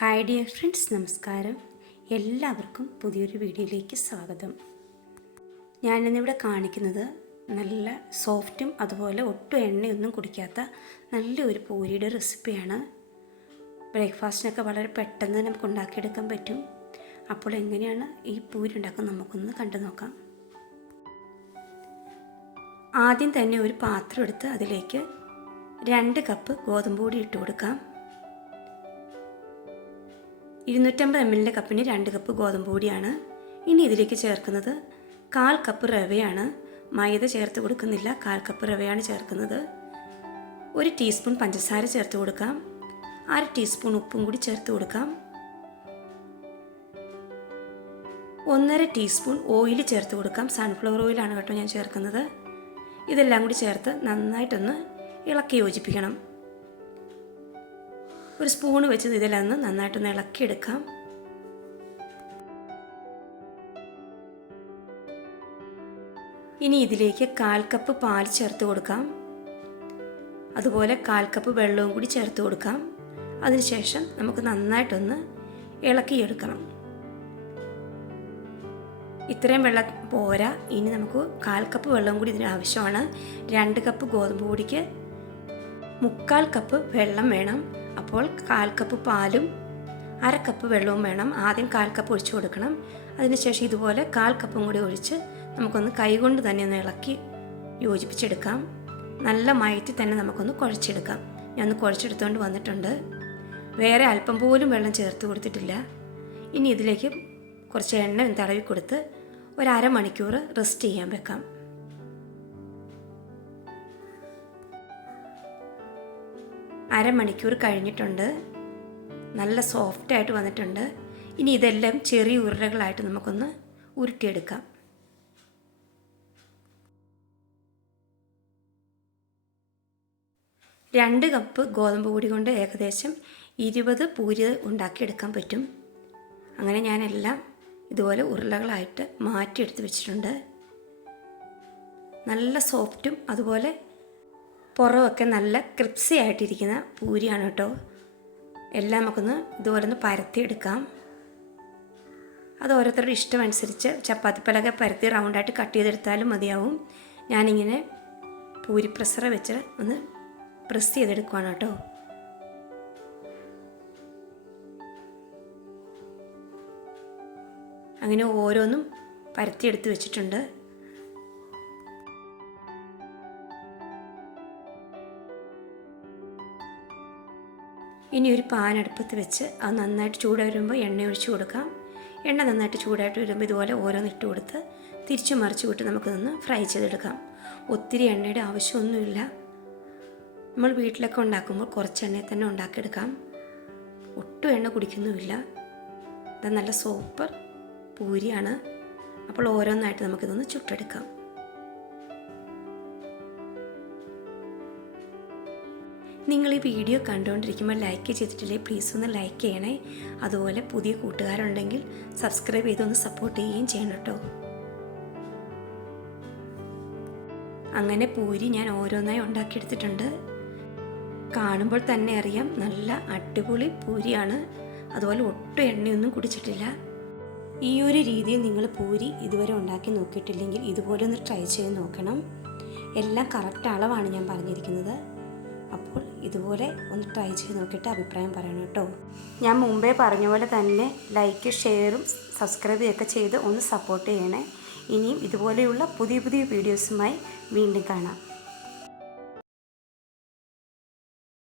Hi dear friends നമസ്കാരം. എല്ലാവർക്കും പുതിയൊരു വീഡിയോയിലേക്ക് സ്വാഗതം. ഞാനിന്നിവിടെ കാണിക്കുന്നത് നല്ല സോഫ്റ്റും അതുപോലെ ഒട്ടും എണ്ണയൊന്നും കുടിക്കാത്ത നല്ലൊരു പൂരിയുടെ റെസിപ്പിയാണ്. ബ്രേക്ക്ഫാസ്റ്റിനൊക്കെ വളരെ പെട്ടെന്ന് നമുക്ക് ഉണ്ടാക്കിയെടുക്കാൻ പറ്റും. അപ്പോൾ എങ്ങനെയാണ് ഈ പൂരി ഉണ്ടാക്കുന്നത് നമുക്കൊന്ന് കണ്ടു നോക്കാം. ആദ്യം തന്നെ ഒരു പാത്രം എടുത്ത് അതിലേക്ക് രണ്ട് കപ്പ് ഗോതമ്പ് പൊടി ഇട്ട് കൊടുക്കാം. ഇരുന്നൂറ്റമ്പത് എം എല്ലിന്റെ കപ്പിന് രണ്ട് കപ്പ് ഗോതമ്പ് പൊടിയാണ്. ഇനി ഇതിലേക്ക് ചേർക്കുന്നത് കാൽ കപ്പ് റവയാണ്. മൈദ ചേർത്ത് കൊടുക്കുന്നില്ല കാൽ കപ്പ് റവയാണ് ചേർക്കുന്നത്. ഒരു ടീസ്പൂൺ പഞ്ചസാര ചേർത്ത് കൊടുക്കാം. അര ടീസ്പൂൺ ഉപ്പും കൂടി ചേർത്ത് കൊടുക്കാം. ഒന്നര ടീസ്പൂൺ ഓയിൽ ചേർത്ത് കൊടുക്കാം. സൺഫ്ലവർ ഓയിലാണ് കേട്ടോ ഞാൻ ചേർക്കുന്നത്. ഇതെല്ലാം കൂടി ചേർത്ത് നന്നായിട്ടൊന്ന് ഇളക്കി യോജിപ്പിക്കണം. ഒരു സ്പൂൺ വെച്ച് ഇതിലൊന്ന് നന്നായിട്ട് ഇളക്കിയെടുക്കാം. ഇനി ഇതിലേക്ക് കാൽ കപ്പ് പാൽ ചേർത്ത് കൊടുക്കാം. അതുപോലെ കാൽ കപ്പ് വെള്ളവും കൂടി ചേർത്ത് കൊടുക്കാം. അതിനുശേഷം നമുക്ക് നന്നായിട്ടൊന്ന് ഇളക്കിയെടുക്കണം. ഇത്രയും വെള്ളം പോരാ. ഇനി നമുക്ക് കാൽ കപ്പ് വെള്ളം കൂടി ഇതിന് ആവശ്യമാണ്. രണ്ട് കപ്പ് ഗോതമ്പ് പൊടിക്ക് മുക്കാൽ കപ്പ് വെള്ളം വേണം. അപ്പോൾ കാൽ കപ്പ് പാലും അര കപ്പ് വെള്ളവും വേണം. ആദ്യം കാൽ കപ്പ് ഒഴിച്ചു കൊടുക്കണം. അതിനുശേഷം ഇതുപോലെ കാൽ കപ്പും കൂടി ഒഴിച്ച് നമുക്കൊന്ന് കൈകൊണ്ട് തന്നെ ഒന്ന് ഇളക്കി യോജിപ്പിച്ചെടുക്കാം. നല്ല മയത്തിൽ തന്നെ നമുക്കൊന്ന് കുഴച്ചെടുക്കാം. ഞാൻ ഒന്ന് കുഴച്ചെടുത്തുകൊണ്ട് വന്നിട്ടുണ്ട്. വേറെ അല്പം പോലും വെള്ളം ചേർത്ത് കൊടുത്തിട്ടില്ല. ഇനി ഇതിലേക്ക് കുറച്ച് എണ്ണ തടവി കൊടുത്ത് ഒരു അരമണിക്കൂർ റെസ്റ്റ് ചെയ്യാൻ വെക്കാം. അരമണിക്കൂർ കഴിഞ്ഞിട്ടുണ്ട്. നല്ല സോഫ്റ്റായിട്ട് വന്നിട്ടുണ്ട്. ഇനി ഇതെല്ലാം ചെറിയ ഉരുളകളായിട്ട് നമുക്കൊന്ന് ഉരുട്ടിയെടുക്കാം. രണ്ട് കപ്പ് ഗോതമ്പ് പൊടി കൊണ്ട് ഏകദേശം ഇരുപത് പൂരി ഉണ്ടാക്കിയെടുക്കാൻ പറ്റും. അങ്ങനെ ഞാനെല്ലാം ഇതുപോലെ ഉരുളകളായിട്ട് മാറ്റിയെടുത്ത് വെച്ചിട്ടുണ്ട്. നല്ല സോഫ്റ്റും അതുപോലെ പുറമൊക്കെ നല്ല ക്രിപ്സി ആയിട്ടിരിക്കുന്ന പൂരിയാണ് കേട്ടോ. എല്ലാം നമുക്കൊന്ന് ഇതുപോലെ ഒന്ന് പരത്തിയെടുക്കാം. അത് ഓരോരുത്തരുടെ ഇഷ്ടമനുസരിച്ച് ചപ്പാത്തിപ്പലക പരത്തി റൗണ്ടായിട്ട് കട്ട് ചെയ്തെടുത്താലും മതിയാവും. ഞാനിങ്ങനെ പൂരി പ്രസറ വെച്ച് ഒന്ന് പ്രസ് ചെയ്തെടുക്കുവാണ് കേട്ടോ. അങ്ങനെ ഓരോന്നും പരത്തിയെടുത്ത് വെച്ചിട്ടുണ്ട്. ഇനി ഒരു പാൻ അടുപ്പത്ത് വെച്ച് അത് നന്നായിട്ട് ചൂടായി വരുമ്പോൾ എണ്ണ ഒഴിച്ച് കൊടുക്കാം. എണ്ണ നന്നായിട്ട് ചൂടായിട്ട് വരുമ്പോൾ ഇതുപോലെ ഓരോന്ന് ഇട്ട് കൊടുത്ത് തിരിച്ചു മറിച്ച് വിട്ട് നമുക്ക് നിന്ന് ഫ്രൈ ചെയ്തെടുക്കാം. ഒത്തിരി എണ്ണയുടെ ആവശ്യമൊന്നുമില്ല. നമ്മൾ വീട്ടിലൊക്കെ ഉണ്ടാക്കുമ്പോൾ കുറച്ച് എണ്ണയിൽ തന്നെ ഉണ്ടാക്കിയെടുക്കാം. ഒട്ടും എണ്ണ കുടിക്കുന്നുമില്ല. ഇത് നല്ല സൂപ്പർ പൂരിയാണ്. അപ്പോൾ ഓരോന്നായിട്ട് നമുക്കിതൊന്ന് ചുട്ടെടുക്കാം. നിങ്ങൾ ഈ വീഡിയോ കണ്ടുകൊണ്ടിരിക്കുമ്പോൾ ലൈക്ക് ചെയ്തിട്ടില്ലേ പ്ലീസ് ഒന്ന് ലൈക്ക് ചെയ്യണേ. അതുപോലെ പുതിയ കൂട്ടുകാരുണ്ടെങ്കിൽ സബ്സ്ക്രൈബ് ചെയ്തൊന്ന് സപ്പോർട്ട് ചെയ്യുകയും ചെയ്യണം കേട്ടോ. അങ്ങനെ പൂരി ഞാൻ ഓരോന്നായി ഉണ്ടാക്കിയെടുത്തിട്ടുണ്ട്. കാണുമ്പോൾ തന്നെ അറിയാം നല്ല അടിപൊളി പൂരിയാണ്. അതുപോലെ ഒട്ടും എണ്ണയൊന്നും കുടിച്ചിട്ടില്ല. ഈ ഒരു രീതിയിൽ നിങ്ങൾ പൂരി ഇതുവരെ ഉണ്ടാക്കി നോക്കിയിട്ടില്ലെങ്കിൽ ഇതുപോലെ ഒന്ന് ട്രൈ ചെയ്ത് നോക്കണം. എല്ലാം കറക്റ്റ് അളവാണ് ഞാൻ പറഞ്ഞിരിക്കുന്നത്. അപ്പോൾ ഇതുപോലെ ഒന്ന് ട്രൈ ചെയ്ത് നോക്കിയിട്ട് അഭിപ്രായം പറയണം കേട്ടോ. ഞാൻ മുമ്പേ പറഞ്ഞ പോലെ തന്നെ ലൈക്ക് ഷെയറും സബ്സ്ക്രൈബ് ഒക്കെ ചെയ്ത് ഒന്ന് സപ്പോർട്ട് ചെയ്യണേ. ഇനിയും ഇതുപോലെയുള്ള പുതിയ പുതിയ വീഡിയോസുമായി വീണ്ടും കാണാം.